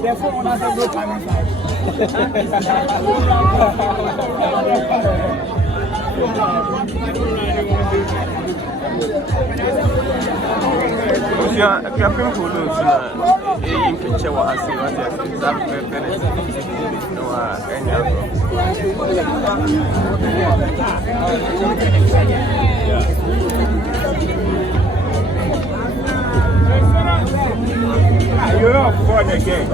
Therefore, on has no time inside. If you are people who lose, you can check what I see. What I see, that benefit. No, any other. You're up for the game.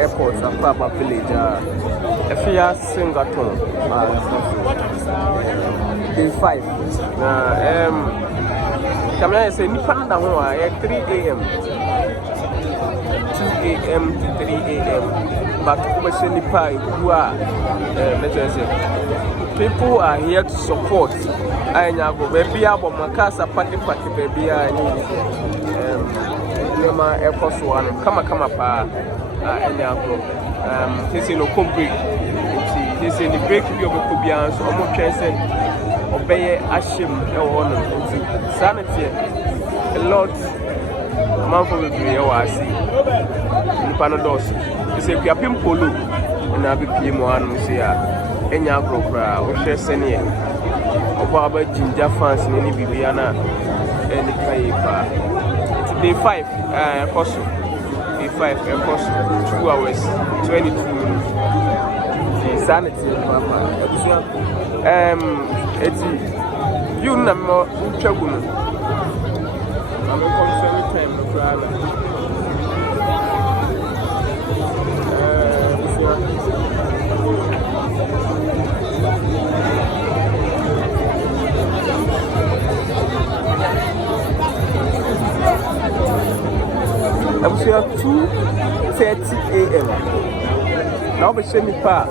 Airport, Papa Village, Efia Singleton, day 5. Come here, say, Nipanda, 3 a.m. 2 a.m. to 3 a.m. But question Nipa, who are, people are here to support. I know, baby, I'm Makasa, party, baby, I need Yama Air Force One, come pa. This is no complete. This is the break of Kobian, so I'm chasing obey Ashim or sanity. A lot amount of the see in Panados. You say, Piapim Polo, and I'll be Pimo, say, Enyagro, or Chesenie, or Baba Ginger fans in any Bibiana, and the Kaipa. Day 5, Kosu. 5 across 2 hours 22 minutes. Sanity, Papa. It's you number Chaguna. I'm a concerned time of I was here 2:30 a.m. Now we send me pa.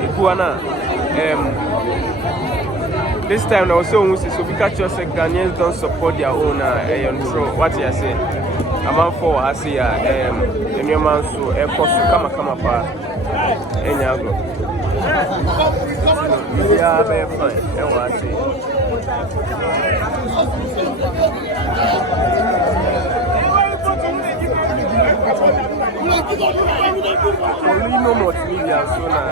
Iguana. This time now so we catch us Ghanaians don't support their own what you say. I'm out for I see and your man so airport come pa. Enyago. Yeah, very fine. I see. Only no multimedia so now.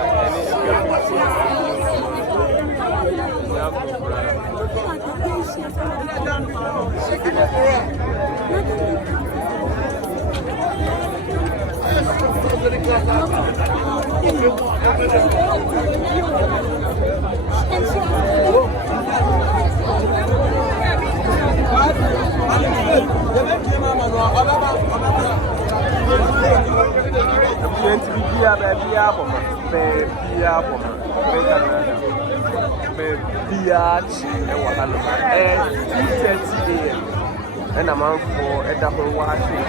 And I'm out for a double washing.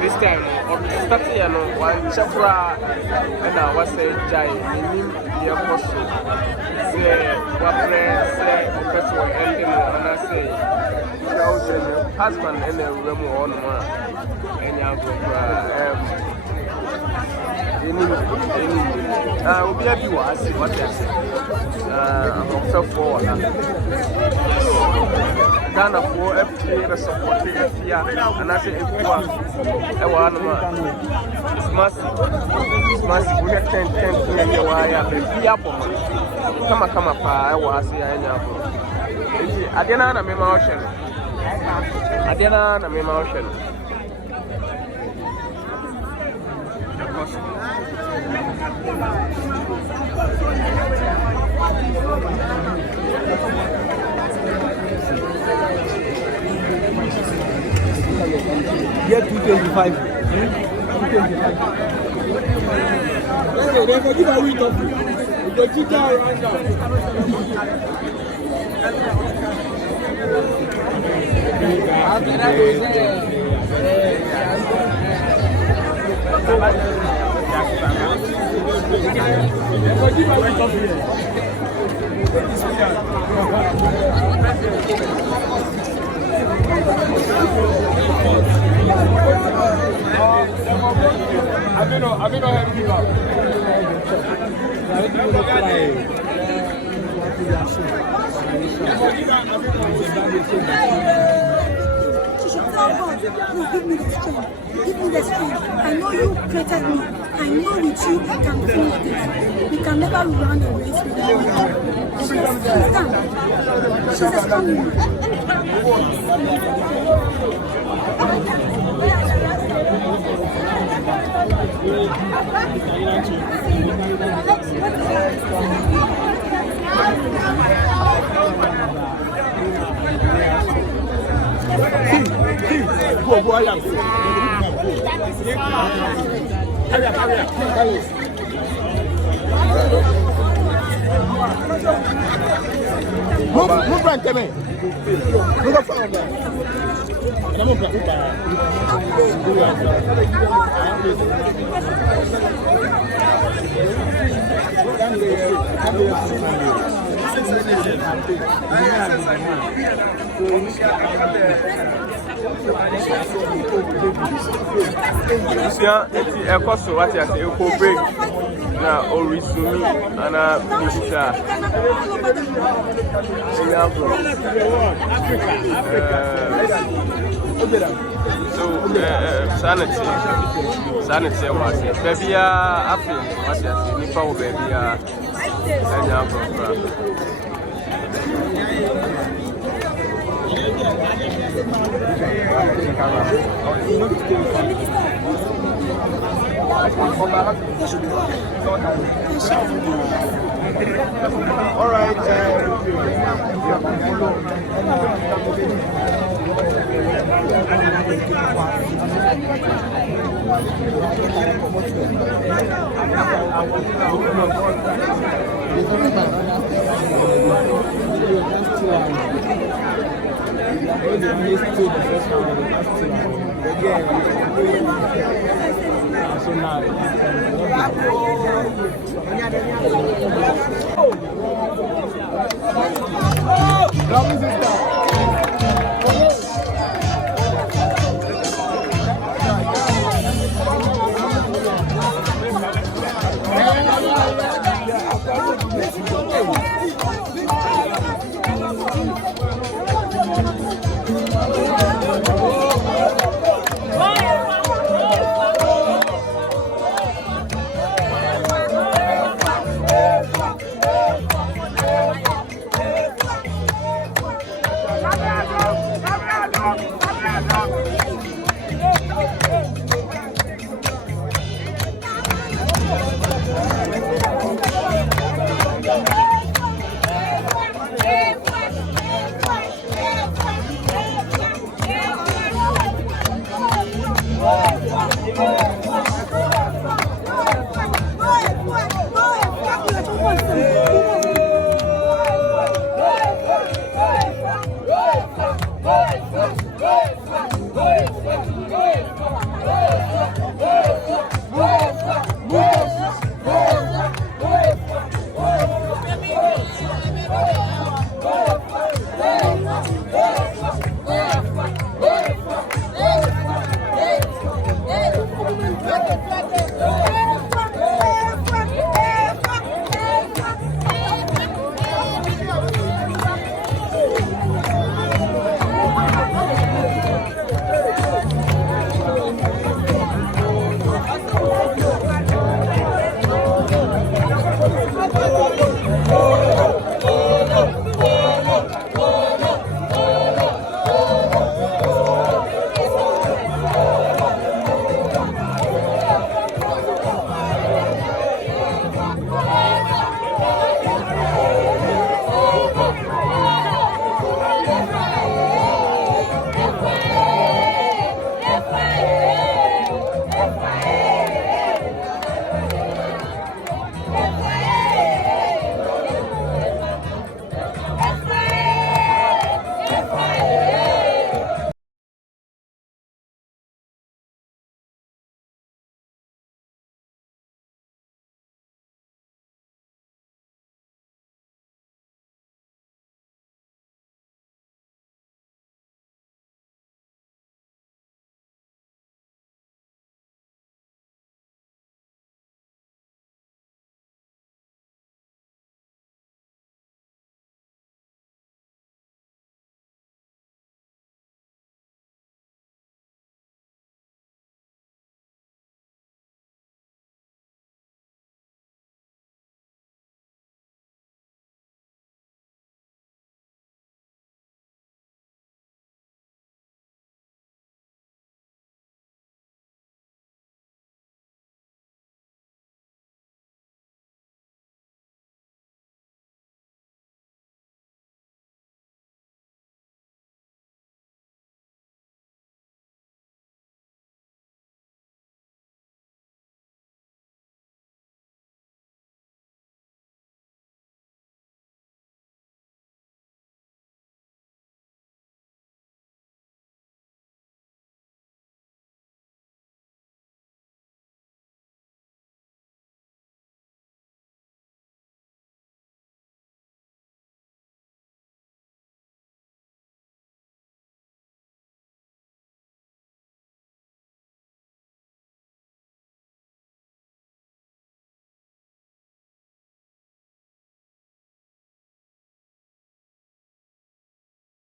This time, starting one chapra, and I was a giant in the apostle. Say, what friends say, professor, and I say, husband and a room on one. And you will be happy to see what they say. I'm also for Ghana for FTA supporting FTA, and I say, it's massive. It's massive. We have 10 Come up, I was here. I didn't know my ocean. Get 225. They forgive a week of the teacher around now. I don't know how to give up. She should tell God, please give me the strength. Give me the strength. I know you created me. I know with you I can finish this. We can never run a race without you. She's a strong woman. Go, I am. Move back to me. Look up front there. Eti ekoso wati ase ekobe na orisumi ana bisha so sanity wasi baby ya afi wati ase nipa wo baby ya anya abra All right.